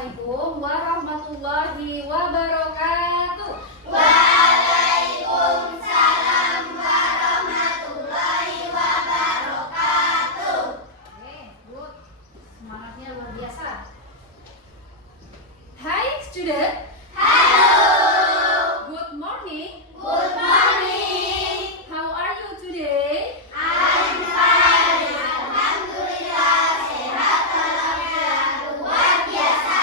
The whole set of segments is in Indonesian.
Assalamualaikum warahmatullahi wabarakatuh. Waalaikumsalam warahmatullahi wabarakatuh. Oke, good. Semangatnya luar biasa. Hi student. Halo. Good morning. Good morning. How are you today? I'm fine. Alhamdulillah sehat walafiat luar biasa.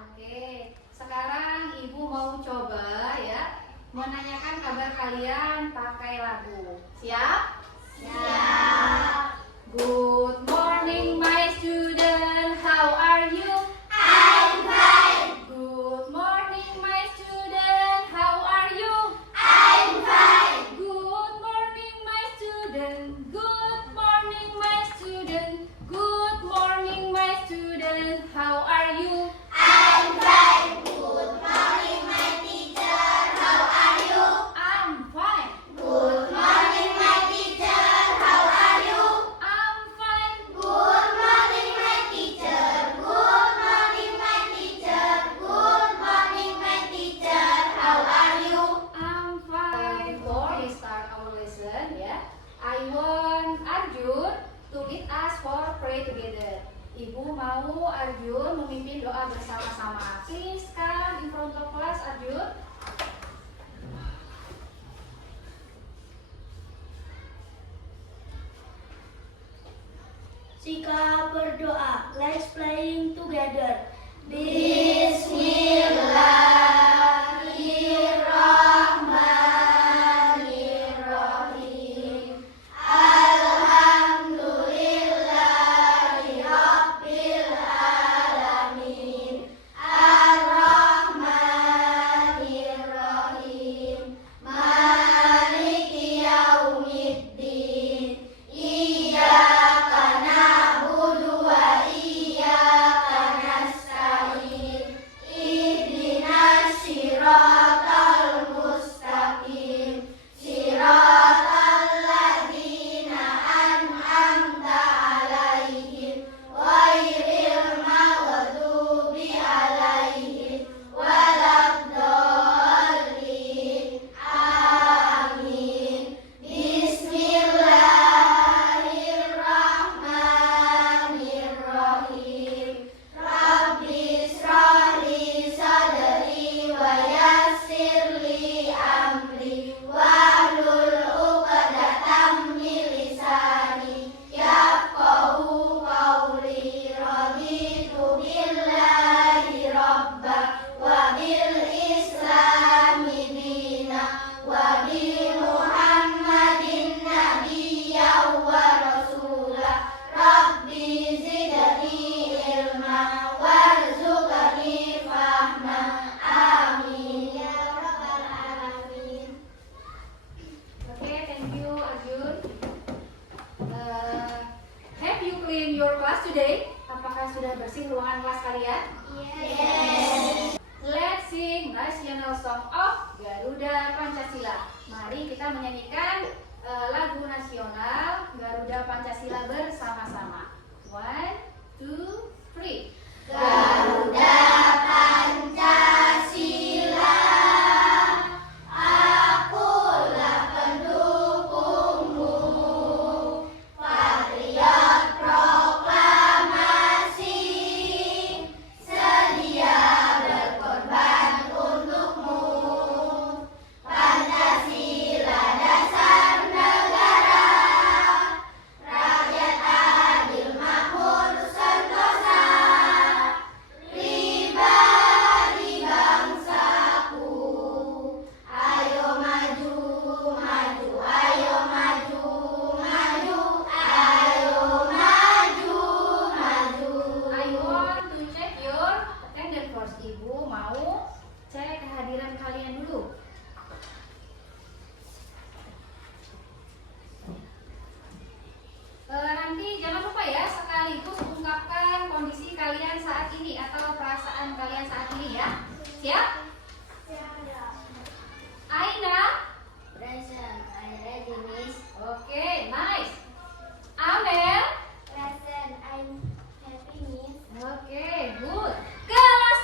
Oke, sekarang ibu mau coba ya menanyakan kabar kalian pakai lagu. Siap? Siap. Good morning my student. How are you? I'm fine. Good morning my student. How are you? I'm fine. Good morning my student. Good morning my student. Good morning my student. How are you? I'm fine. Good morning my teacher. How are you? I'm fine. Good morning my teacher. How are you? I'm fine. Good morning my teacher. Good morning my teacher. Good morning my teacher. How are you? I'm fine. Before we start our lesson, ya, I want Arjun to lead us for pray together. Ibu mau Arjun memimpin doa bersama-sama. Please come in front of class, Arjun. Sikap berdoa. Let's playing together. Bismillahirrahmanirrahim. Alhamdulillahi rabbil alamin. Ar-Rahmanir-Rahim. Maliki yaumiddin. Iyyaka na'budu wa iyyaka nasta'in. Ihdinas siratal mustaqim. Siratal ladzina an'amta 'alaihim ghairil maghdubi 'alaihim waladdallin. Amin. Bismillahirrahmanirrahim. Rabbi israh li sadri wa yassir li amri wahlul 'uqdatam min lisani yafqahu qawli. Raditu billahi rabba wa bil islami dina wa bi Muhammadin nabiyya wa rasula. Rabbi zidni ilma warzuqni fahma. Amin ya rabbal alamin. Okay, thank you, Arjun. Have you clean your class today? Apakah sudah bersih ruangan kelas kalian? Yes. Let's sing national song of Garuda Pancasila. Mari kita menyanyikan lagu nasional Garuda Pancasila bersama-sama. 1, 2, 3. Garuda Pancasila, akulah pendukungmu. Patriot proklamasi, sedia berkorban untukmu. Pancasila dasar negara, rakyat adil makmur sentosa. Pribadi bangsaku, ayo maju, maju, ayo maju, maju, ayo maju, maju. I want to check your attendance first. Ibu mau cek kehadiran kalian dulu. Nanti jangan lupa ya sekaligus ungkapkan kondisi kalian saat ini atau perasaan kalian saat ini ya. Siap? Aina? Present, I ready, Miss. Oke, nice. Amel? Present, I'm happy, Miss. Oke, good. Kelas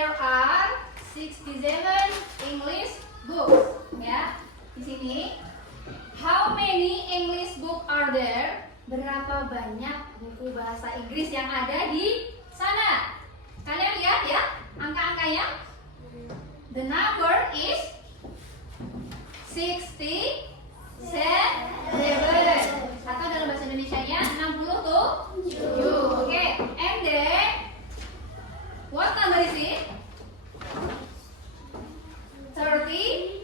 there are 67 English books. Ya, di sini. How many English book are there? Berapa banyak buku bahasa Inggris yang ada di sana? Kalian lihat ya, angka-angkanya. The number is 67. Atau dalam bahasa Indonesianya 67. Oke, and then what number is it? 37.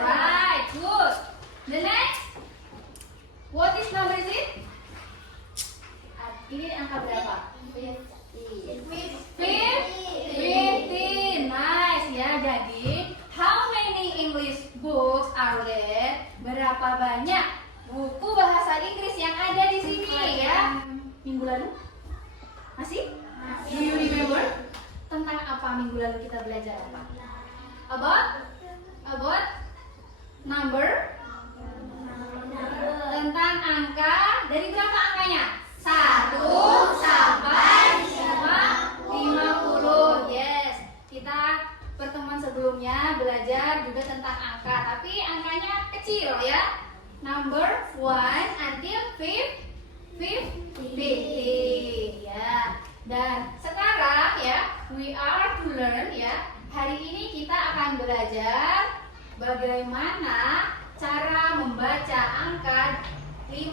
Right, good. The next, what is number is it? Ini angka berapa? 15. Nice ya. Jadi, how many English books are there? Berapa banyak buku bahasa Inggris yang ada di sini ya? Minggu lalu? Masih? Do you remember? Tentang apa minggu lalu kita belajar apa? About number? Tentang angka. Dari berapa angkanya? 1 sampai 50. Yes. Kita pertemuan sebelumnya belajar juga tentang angka, tapi angkanya kecil ya. Number 1 until 50 ya. Dan sekarang ya, we are to learn ya. Hari ini kita akan belajar bagaimana cara membaca angka 50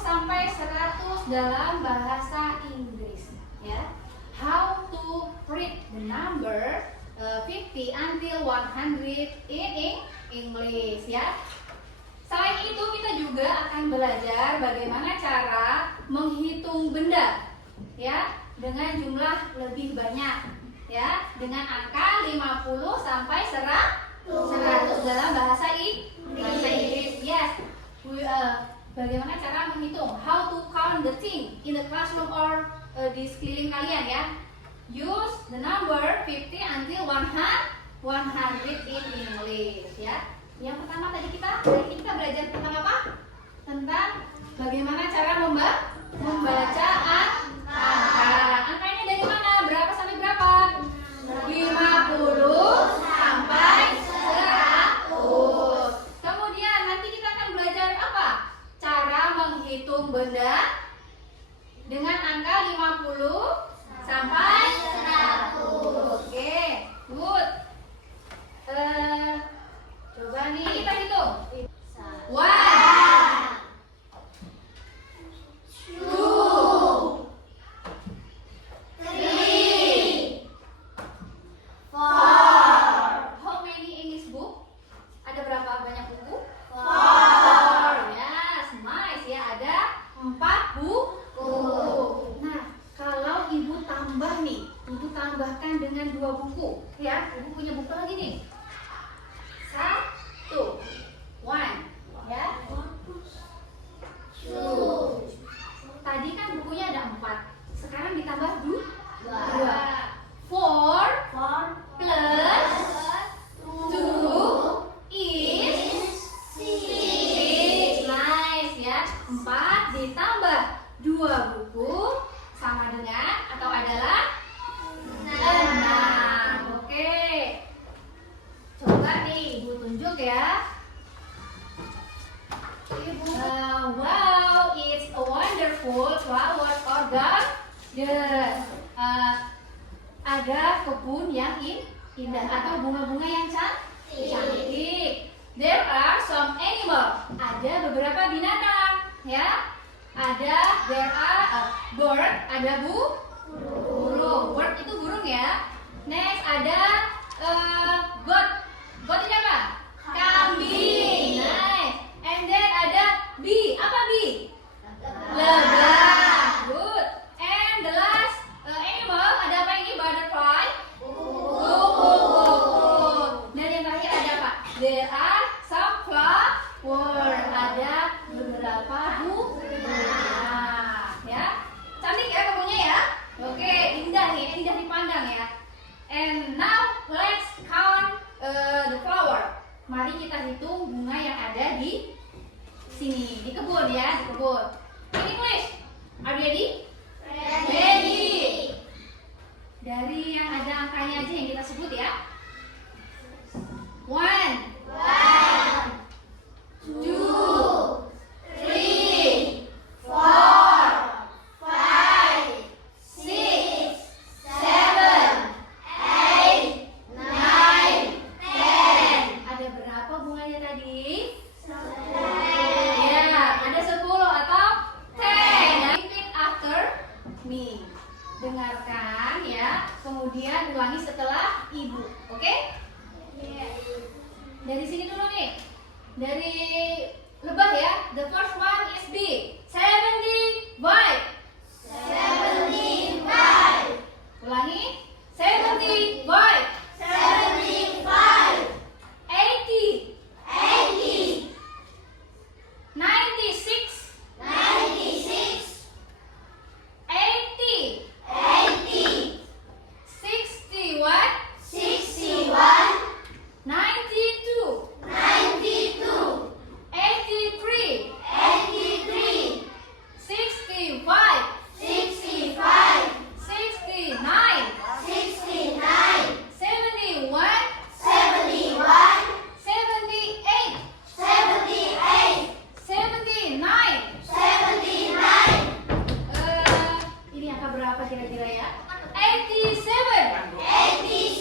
sampai 100 dalam bahasa Inggris ya. How to read the number 50 until 100 in English ya. Selain itu kita juga akan belajar bagaimana cara menghitung benda ya dengan jumlah lebih banyak ya, dengan angka 50 sampai 100 dalam bahasa Inggris. Yes. Bagaimana cara menghitung? How to count the thing in the classroom or di sekeliling kalian ya. Use the number 50 until 100 in English ya. Yang pertama tadi hari ini kita belajar tentang apa? Tentang bagaimana cara membaca angka. Angkanya dari mana? Berapa sampai berapa? 50 sampai 100. Kemudian nanti kita akan belajar apa? Cara menghitung benda dengan angka 50 sampai 100. Oke, good. Coba nih kita hitung. 1, 2, 3, 4. How many English book? Ada berapa banyak buku? 4. Yes, nice ya. Ada 4 buku. Nah, kalau ibu tambah nih, ibu tambahkan dengan 2 buku ya. Ibu punya buku lagi nih. 1 ya. 2. Tadi kan bukunya ada 4. Sekarang ditambah 2. 4 plus 2 is 6. Nice ya. 4 ditambah 2 buku sama dengan atau adalah 6. Oke. Coba nih ibu tunjuk ya. Wow, it's a wonderful flower or garden. Ada kebun yang indah atau bunga-bunga yang cantik. There are some animals. Ada beberapa binatang, ya. There are a bird. Ada burung. Bird itu burung ya. Next ada goat. Goat ini apa? Kambing. Nice. And then ada bee. Apa bee? Lebah. Good. And the last animal, ada apa ini? Butterfly. Dan yang terakhir ada apa? There are some flowers. Ada beberapa bunga. Ya. Cantik ya kebunnya ya? Oke, indah nih, indah dipandang ya. And now let's count the flower. Mari kita hitung bunga yang ada di sini, di kebun ya, di kebun. In English, are you ready? Ready. Dari yang ada angkanya aja yang kita sebut ya. 1, 2, 3, 4, 5, 6, 7, 8, 9, 10. Ada berapa bunganya tadi? 10. Ya, ada 10 atau 10. Repeat after me. Dengarkan ya, kemudian ulangi setelah ibu. Oke? Dari sini dulu nih. Dari lebah ya. The first one is B. 75. 75. Ulangi. 75. 75. 80. 80. 96. 96. 80. 80. 61. 61. 92. 92. 83. 83. 65. 65. 69. 69. 71. 71. 78. 78. 79. 79. Ini angka berapa kira-kira ya? 87. 87.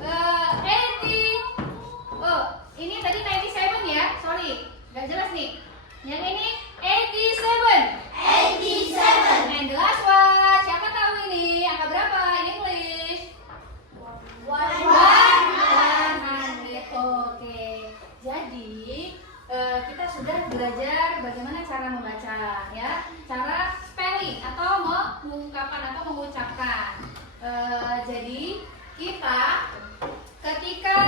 80. Oh, ini tadi 97 ya. Sorry, nggak jelas nih. Yang ini 87. 87. And the last one, siapa tahu ini angka berapa in English? 100. Oke. Jadi kita sudah belajar bagaimana cara membaca ya, cara spelling atau mengungkapkan atau mengucapkan. Jadi kita ketika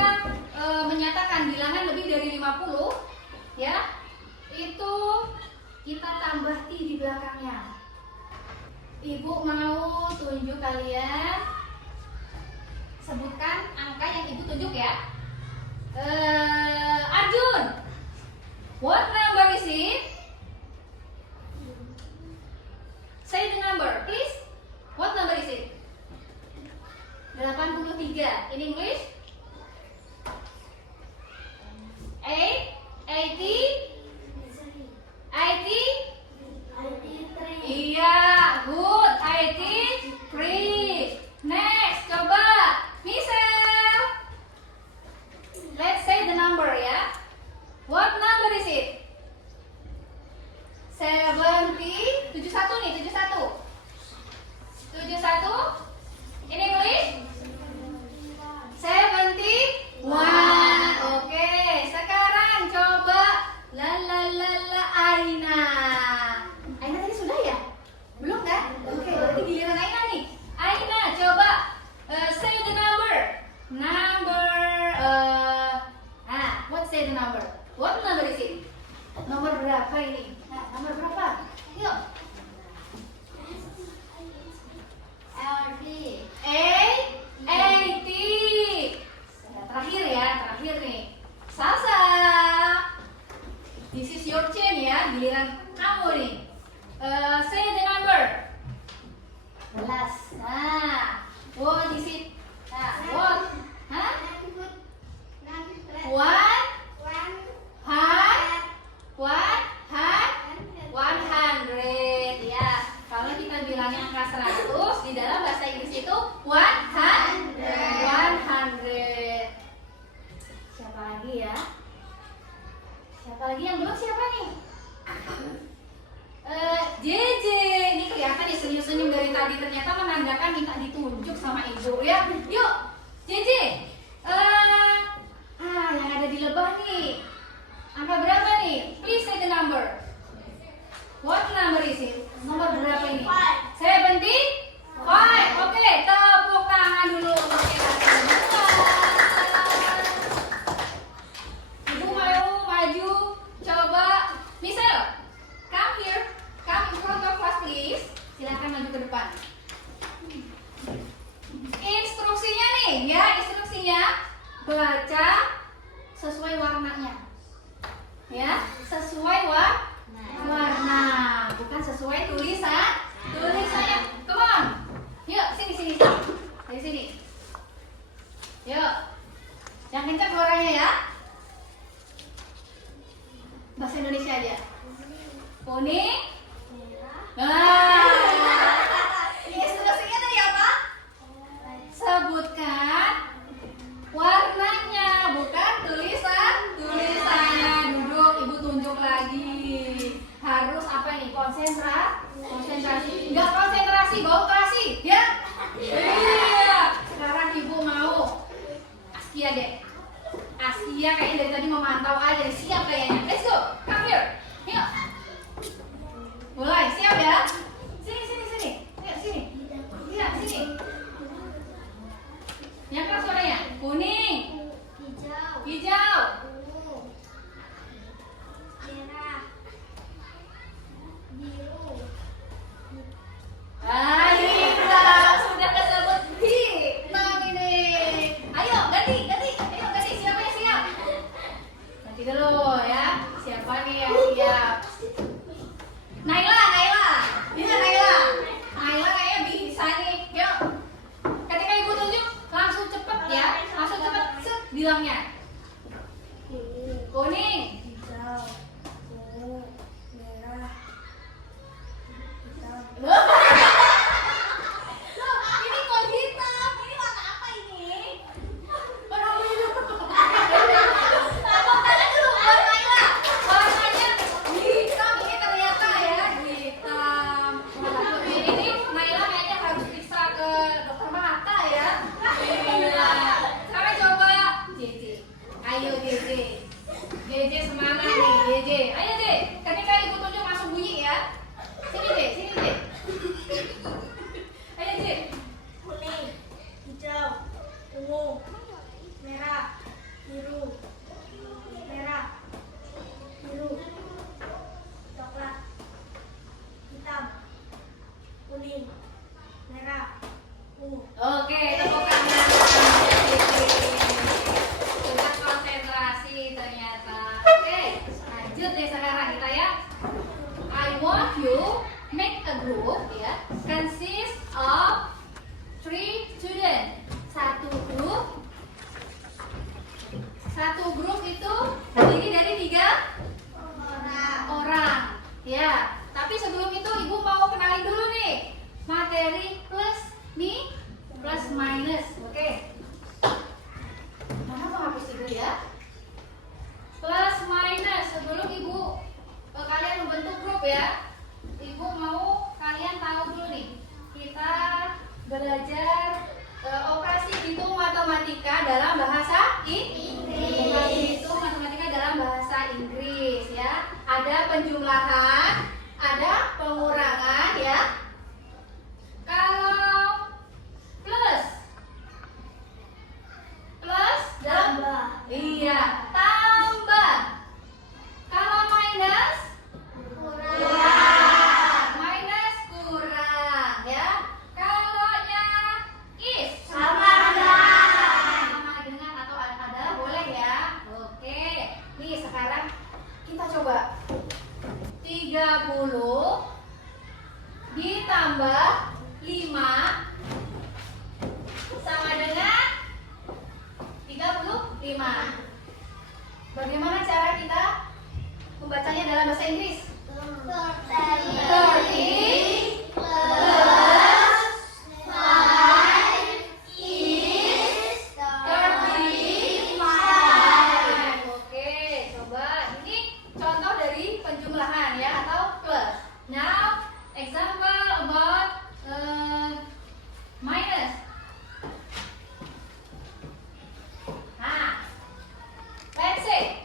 menyatakan bilangan lebih dari 50 ya, itu kita tambah T di belakangnya. Ibu mau tunjuk kalian, sebutkan angka yang ibu tunjuk ya. Arjun, what number is it? Say the number, please. What number is it? 83. In English? 8, 80, 80. Iya, good. 83. Next, coba Michelle. Let's say the number ya. What number is it? 71 nih, 71. 71. In English? 71. Oke, sekarang coba Aina. Aina tadi sudah ya? Belum kan? Oke, berarti giliran Aina nih. Aina, coba say the number. What say the number? What number is it? Nomor berapa ini? Nah, nomor berapa? Yuk. 80. Terakhir ya, terakhir nih. Salsa. This is your turn ya, giliran kamu nih. Say the number. 11. Nah, what is it? Nah, what? Hah? 100 ya. Kalau kita bilangnya angka 100 di dalam bahasa Inggris itu 100. Siapa lagi ya? Siapa lagi yang belum? Siapa nih? JJ. Ini kelihatan nih senyum-senyum dari tadi, ternyata menandakan minta ditunjuk sama ibu ya. Yuk, JJ. Yang ada di lebah nih. Angka berapa nih? Please say the number. What number is it? Nomor berapa ini? 75. Oke, tepuk tangan dulu untuk kita semua. Ibu mau maju, coba. Michelle, come here. Come in front of class please. Silahkan maju ke depan. Instruksinya nih, ya instruksinya. sini. Dari sini. Yuk. Yang kencang suaranya ya. Bahasa Indonesia aja. Kuning. Nah. Instruksinya tadi apa? Sebutkan warnanya, bukan tulisannya. Duduk, ibu tunjuk lagi. Harus apa nih? Konsentrasi. Enggak konsentrasi, konsentrasi, ya? Iya. Sekarang ibu mau Askia deh. Askia kayaknya dari tadi memantau aja, siap kayaknya. Let's go, come here. Yuk. Mulai, siap ya? Sini. Yuk, sini. Iya, sini. Yang keras suaranya. Kuning. Hijau. Indah, sudah kesebut hitam ini. Ayo ganti. Siapa yang siap? Ganti dulu ya. Siapa nih yang siap? Naila. Iya Naila kayaknya bisa nih. Yuk. Ketika ibu tunjuk langsung cepet ya. Langsung cepet set bilangnya. Kuning. Hijau, ungu, merah, hitam. Loh, ini kok hitam? Ini warna apa ini? Warna biru. Tepuk tangan dulu buat Naila. Warnanya hitam ini ternyata ya hitam. Ini Naila kayaknya harus periksa ke dokter mata ya. Iya. Sekarang coba JJ. Ayo JJ. JJ semangat nih JJ. Ayo JJ. Ketika ibu tunjuk langsung bunyi ya. Sini J. Ayo J. Kuning, hijau, ungu, merah, biru, coklat, hitam, kuning, merah, ungu. Oke, tepuk tangan. Sudah konsentrasi ternyata. Oke, lanjut deh sekarang kita ya. I want you make a group ya, consist of 3 students. Satu grup itu terdiri dari 3 orang. Ya, tapi sebelum itu ibu mau kenalin dulu nih materi plus minus. Oke. Mana mau hapus dulu ya? Plus minus sebelum ibu kalian membentuk grup ya. Ibu mau kalian tahu dulu nih. Kita belajar operasi hitung matematika dalam bahasa Inggris. Operasi hitung matematika dalam bahasa Inggris ya. Ada penjumlahan, ada pengurangan ya. Kalau plus dalam iya, tambah. Kalau minus minus kurang ya. Kalau nya is sama dengan atau ada boleh ya. Oke. Nih sekarang kita coba 30 ditambah 5 sama dengan 35. Bagaimana cara kita membacanya dalam bahasa Inggris? 30 plus 5 is 35. Oke, coba ini contoh dari penjumlahan ya atau plus. Now, example about minus. Nah, let's say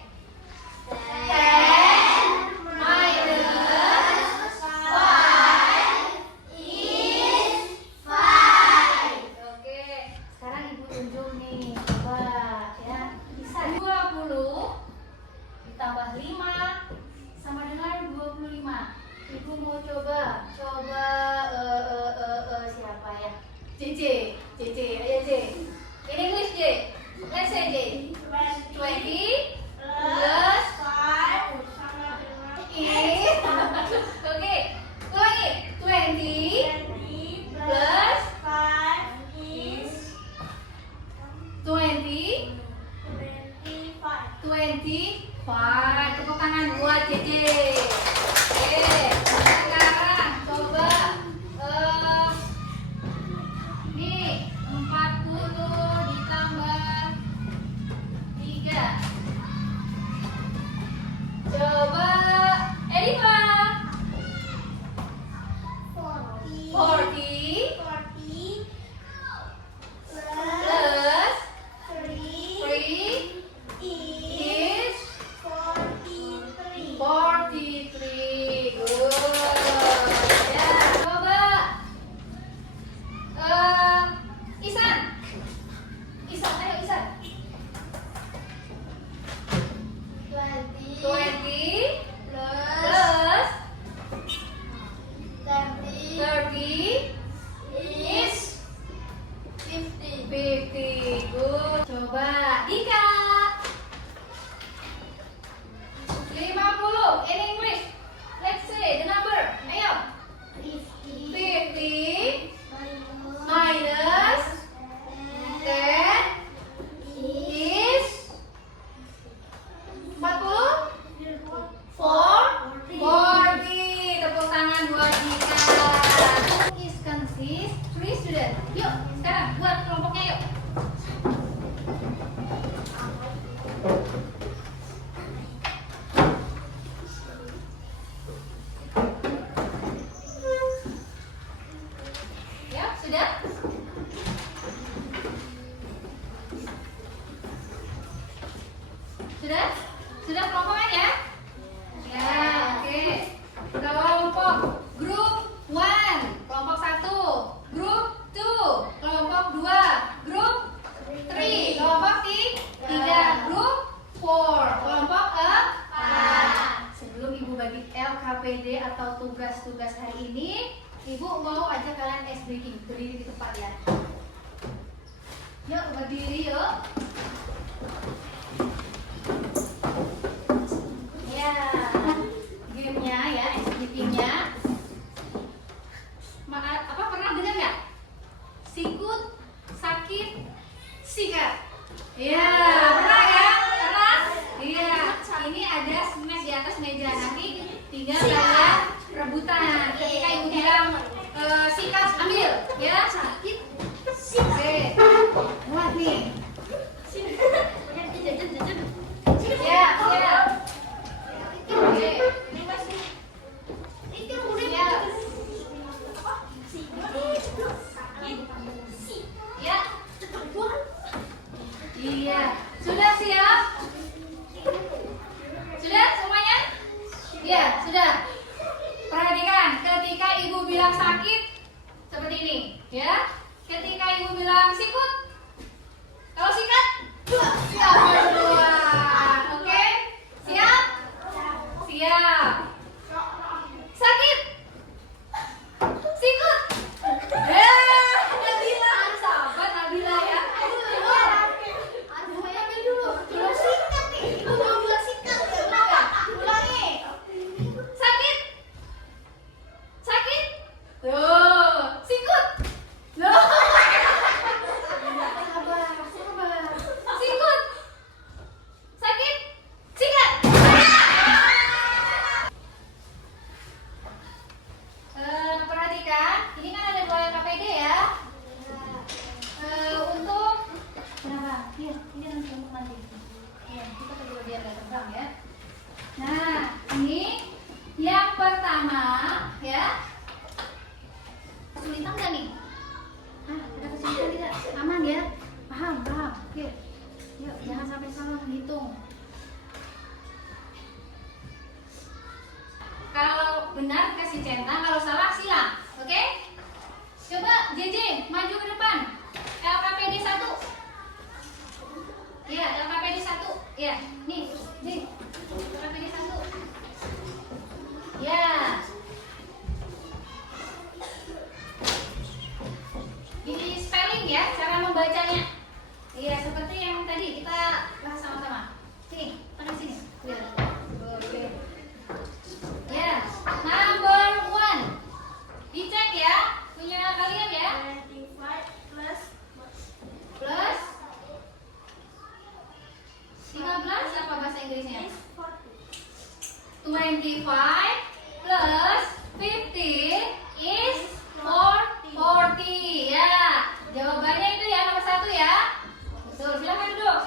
10 minus 5 is 5. Oke, sekarang ibu tunjuk nih, coba ya. Bisa 20 ditambah 5 sama dengan 25. Ibu mau coba siapa ya? JJ, ayo J. In English J. Let's say J. 20 plus 5 sama dengan is. Oke, ulangi. 20 20 plus 5 Coba Dika. 50 in English. Let's say the number. Ayo. 50 minus 10 is 40. 40. Tepuk tangan buat Dika. Is consist 3 student. Yuk, sekarang buat kelompoknya yuk. Ya, sudah? Sudah? Sudah kelompokan ya? Ya, oke. Kelompok grup 1, kelompok 1, grup 2, kelompok 2, grup 3, kelompok 3, grup 4, kelompok 4. Sebelum Ibu bagi LKPD atau tugas-tugas hari ini, Ibu mau ajak kalian ice breaking. Berdiri di tempat ya. Yuk, berdiri yuk. Ya, gamenya ya, ice breakingnya. Apa pernah dengar nggak? Sikut, sakit, sikat. Ya, pernah ya? Pernah? Iya. Ini ada smash di atas meja. Nanti tinggal kalian rebutan. Ketika ibu bilang sikat, ambil. Ya, sakit, sikat. Buat nih. Ya, ya. Oke. Ya. Iya. Sudah siap? Sudah semuanya? Iya, sudah. Perhatikan, ketika ibu bilang sakit seperti ini, ya. Ketika ibu bilang sikut, kalau sikat, siap berdua. Oke? Siap? Siap. Sakit? Sikut? Nabila, sahabat Nabila ya. Ambil dulu. Belum sikat nih. Ibu mau bilang sikat. Ulangi. Sakit? Sakit? Tuh, sikut. Loh. Sabar. Sikut. Sakit? Sikat. Perhatikan, ini kan ada 2 LKPD ya. Untuk kenapa? Iya, ini nanti untuk nanti. Iya, kita coba biar nggak terbang ya. Nah, ini yang pertama ya. Kesulitan nggak nih? Ada kesulitan tidak? Aman ya? Paham. Oke. Yuk, jangan sampai salah menghitung. Kalau benar kasih centang, kalau salah silang. Oke? Coba JJ maju ke depan. LKPD 1. Iya, LKPD 1. Iya, nih. LKPD 1. Ya. Ini spelling ya, cara membacanya. Iya, seperti yang tadi kita bahas sama-sama. Sini, tangan sini. Lihat. Oke. Ya, number 1. Dicek ya, punya kalian ya. 25 Plus 15 apa bahasa Inggrisnya? 25 plus 50 is 40. Ya, jawabannya itu ya nomor 1 ya. Betul, silahkan duduk.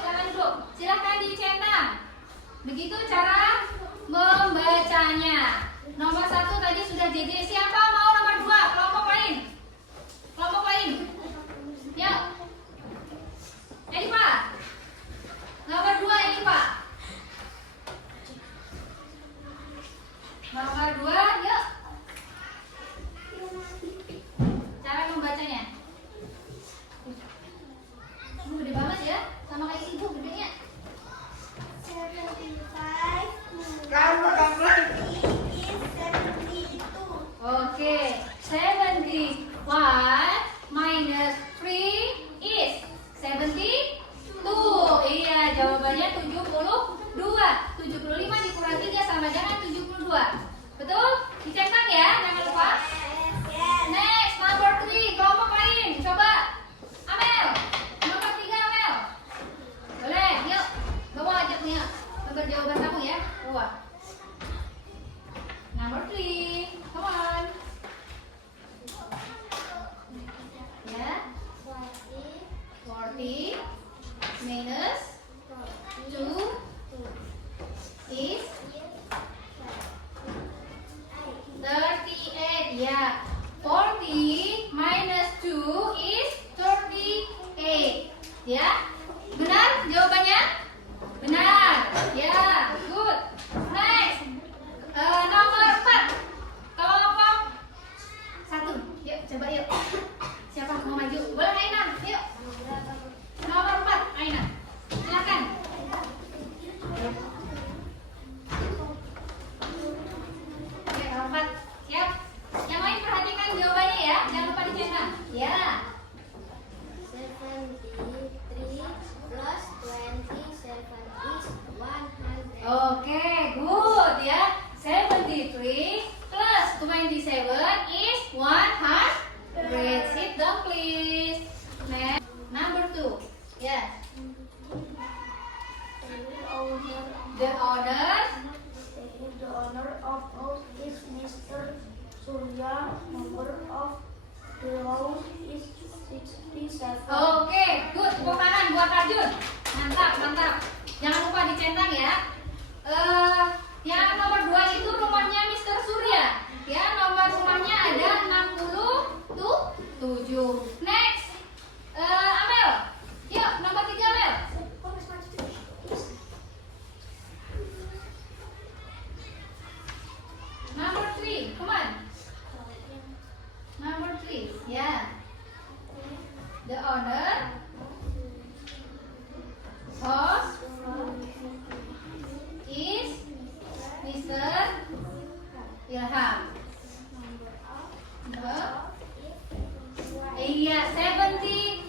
Silahkan dicentang. Begitu cara membacanya. Nomor 1 tadi sudah JJ. Siapa mau nomor 2? Kelompok lain. Yuk. Ini Pak. Nomor 2 ini Pak. Nomor 2, yuk. Cara membacanya. Gede banget ya, sama kayak ibu gedenya. 75 Kamu is 70. Yes. The The owner. of house is Mr. Surya. Number of the house is 67. Oke, good. Tepuk tangan buat Arjun. Mantap, mantap. Jangan lupa dicentang ya. Yang nomor 2 itu rumahnya Mr. Surya. Ya, nomor rumahnya ada 67. Next. Amel. Yuk, nomor 3 Amel. Number 3, come on. Number 3, yeah. The owner house is Mr. Ilham. Iya, 70